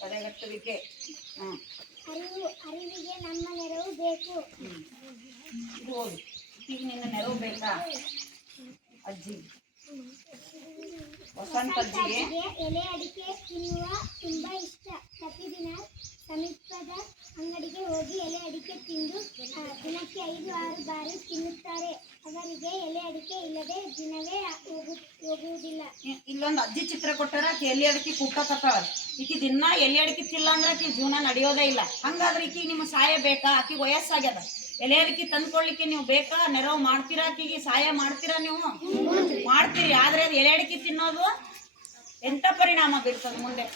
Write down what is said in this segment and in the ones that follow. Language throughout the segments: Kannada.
ತಡೆಗಟ್ಟುವಿಕೆ. ಹ್ಮ್. ಅರಿವು ಅರಿವಿಗೆ ನಮ್ಮ ನೆರವು ಬೇಕು. ಹ್ಮ್. ಇದು ಓದು ಈಗ ನಿನ್ನ ನೆರವು ಬೇಕಾ? ಅಜ್ಜಿ. ವಸಂತ ಅಜ್ಜಿಗೆ. ಎಲೆ ಅಡಿಕೆ ತಿನ್ನುವ ತುಂಬಾ ಇಷ್ಟ. ಪ್ರತಿದಿನ ಸಮೀಪದ ಅಂಗಡಿಗೆ ಹೋಗಿ ಎಲೆ ಅಡಿಕೆ ತಿಂದು ದಿನಕ್ಕೆ ಐದು ಆರು ಬಾರಿ ತಿನ್ನುತ್ತಾರೆ. ಅವರಿಗೆ ಎಲೆ ಅಡಿಕೆ ಇಲ್ಲದೆ ದಿನವೇ ಹೋಗು ಹೋಗುವುದಿಲ್ಲ. ಇಲ್ಲೊಂದು ಅಜ್ಜಿ ಚಿತ್ರ ಕೊಟ್ಟಾರ, ಆಕಿ ಎಲ್ಲಿ ಅಡಕಿ ಕುಟ್ಟಕತ್ತಾಳ ಈಕಿ ದಿನ ಎಲ್ಲಿ ಅಡಕಿ ತಿಲ್ಲ ಅಂದ್ರೆ ಆಕಿ ಜೀವನ ನಡೆಯೋದೇ ಇಲ್ಲ. ಹಂಗಾದ್ರೆ ಈಕಿ ನಿಮ್ಮ ಸಹಾಯ ಬೇಕಾ? ಆಕಿ ವಯಸ್ಸಾಗ್ಯದ. ಎಲೆ ಅಡಕಿ ತಂದ್ಕೊಳ್ಲಿಕ್ಕೆ ನೀವು ಬೇಕಾ? ನೆರವು ಮಾಡ್ತೀರಾ ಆಕಿಗೆ? ಸಹಾಯ ಮಾಡ್ತೀರಾ ನೀವು? ಮಾಡ್ತೀರಿ, ಆದ್ರೆ ಅದು ಎಲೆ ಅಡಕಿ ತಿನ್ನೋದು ಎಂಥ ಪರಿಣಾಮ ಬೀರ್ತದೆ ಮುಂದೆ?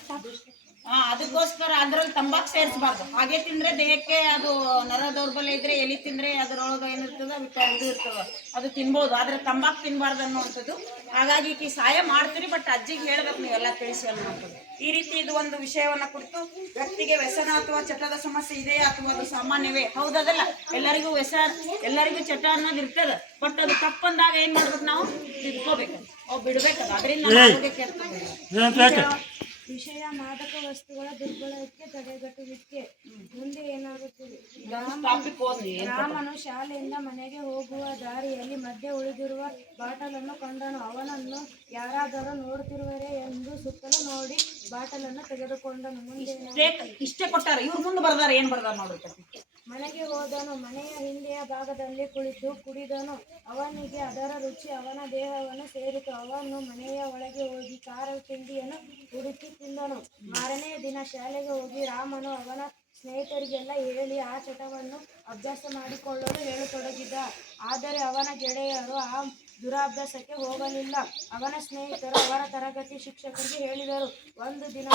ಅದಕ್ಕೋಸ್ಕರ ಅದ್ರಲ್ಲಿ ತಂಬಾಕ್ ಸೇರಿಸಬಾರ್ದು. ಹಾಗೆ ತಿಂದ್ರೆ ದೇಹಕ್ಕೆ ಅದು ನರ ದೌರ್ಬಲ್ಯ ಇದ್ರೆ ಎಲಿ ತಿಂದ್ರೆ ಅದ್ರೊಳಗ ಏನಿರ್ತದ ವಿಟ- ಇದು ಇರ್ತದ ಅದು ತಿನ್ಬೋದು. ಆದ್ರೆ ತಂಬಾಕ್ ತಿನ್ಬಾರ್ದು ಅನ್ನುವಂಥದ್ದು. ಹಾಗಾಗಿ ಈ ಸಹಾಯ ಮಾಡ್ತೀರಿ ಬಟ್ ಅಜ್ಜಿಗೆ ಹೇಳ್ಬೇಕು ನೀವೆಲ್ಲ ತಿಳಿಸಿ ಅನ್ನುವಂಥದ್ದು. ಈ ರೀತಿ ಇದು ಒಂದು ವಿಷಯವನ್ನ ಕುರಿತು ವ್ಯಕ್ತಿಗೆ ವ್ಯಸನ ಅಥವಾ ಚಟದ ಸಮಸ್ಯೆ ಇದೆ ಅಥವಾ ಅದು ಸಾಮಾನ್ಯವೇ? ಹೌದದಲ್ಲ ಎಲ್ಲರಿಗೂ ವ್ಯಸ ಎಲ್ಲರಿಗೂ ಚಟ ಅನ್ನೋದು ಇರ್ತದ. ಬಟ್ ಅದು ತಪ್ಪಂದಾಗ ಏನ್ ಮಾಡ್ಬೇಕು ನಾವು? ತಿದ್ಕೋಬೇಕು. ಅವು ಬಿಡ್ಬೇಕಲ್ಲ ಅದರಿಂದ ಆರೋಗ್ಯ. ವಿಷಯ ಮಾದಕ ವಸ್ತುಗಳ ದುರ್ಬಳಕೆ ತಡೆಗಟ್ಟುವಿಕೆ. ಮುಂದೆ ಏನಾಗುತ್ತದೆ? ರಾಮನು ಶಾಲೆಯಿಂದ ಮನೆಗೆ ಹೋಗುವ ದಾರಿಯಲ್ಲಿ ಮಧ್ಯೆ ಉಳಿದಿರುವ ಬಾಟಲನ್ನು ಕಂಡನು. ಅವನನ್ನು ಯಾರಾದರೂ ನೋಡ್ತಿರುವರೆ ಎಂದು ಸುತ್ತಲೂ ನೋಡಿ ಬಾಟಲನ್ನು ತೆಗೆದುಕೊಂಡನು. ಮುಂದೆ ಇಷ್ಟೇ ಇಷ್ಟೇ ಕೊಟ್ಟಾರ. ಇವ್ರ ಮುಂದೆ ಬರ್ದಾರ ಏನ್ ಬರ್ದಾರ ನೋಡ್ರಿ ಮನೆಗೆ ಹೋದನು. ಮನೆಯ ಹಿಂದೆಯ ಭಾಗದಲ್ಲಿ ಕುಳಿತು ಕುಡಿದನು. ಅವನಿಗೆ ಅದರ ರುಚಿ, ಅವನ ದೇಹವನ್ನು ಸೇರಿತು. ಅವನು ಮನೆಯ ಒಳಗೆ ಹೋಗಿ ಖಾರ ತಿಂಡಿಯನ್ನು ಹುಡುಕಿ ತಿಂದನು. ಮಾರನೇ ದಿನ ಶಾಲೆಗೆ ಹೋಗಿ ರಾಮನು ಅವನ ಸ್ನೇಹಿತರಿಗೆಲ್ಲ ಹೇಳಿ, ಆ ಚಟವನ್ನು ಅಭ್ಯಾಸ ಮಾಡಿಕೊಳ್ಳಲು ಹೇಳತೊಡಗಿದ. ಆದರೆ ಅವನ ಗೆಳೆಯರು ಆ ದುರಾಭ್ಯಾಸಕ್ಕೆ ಹೋಗಲಿಲ್ಲ. ಅವನ ಸ್ನೇಹಿತರು ಅವರ ತರಗತಿ ಶಿಕ್ಷಕರಿಗೆ ಹೇಳಿದರು. ಒಂದು ದಿನ